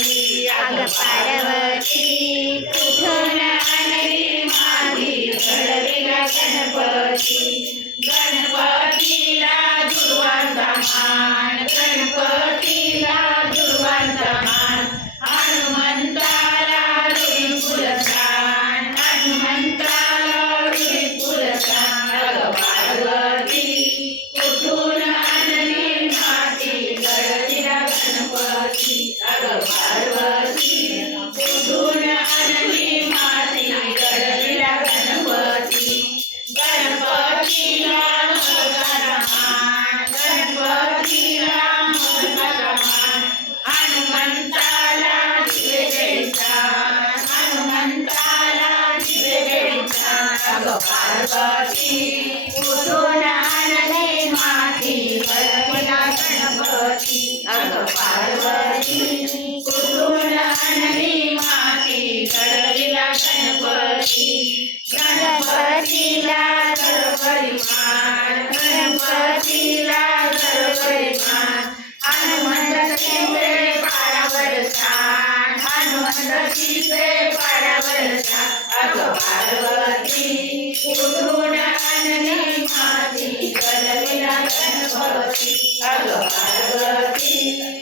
अग पार्वती कुठून आणली मागी घडविला गणपती गणपतीला दुर्वांचा मान गणपतीला दुर्वांचा मान हनुमंताला रुई फुलसान हनुमंताला रुई फुलसान अग पार्वती कुठून आणली माती घडविला गणपती अग पार्वती कुठून आणली माती घडविला गणपती गणपतीला मोदकाचा मान गणपतीला मोदकाचा मान हनुमंताला दिवे बेडीसान हनुमंताला दिवे बेडीसान अग पार्वती कुठून आणली माती घडविला गणपती अग पार्वती कुठून आणली माती घडविला गणपती गणपतीला सर्वपरिमाण गणपतीला सर्वपरिमाण हनुमंताचे पारावर स्थान हनुमंताचे पारावर स्थान अग पार्वती कुठून आणली माती घडविला गणपती अग पार्वती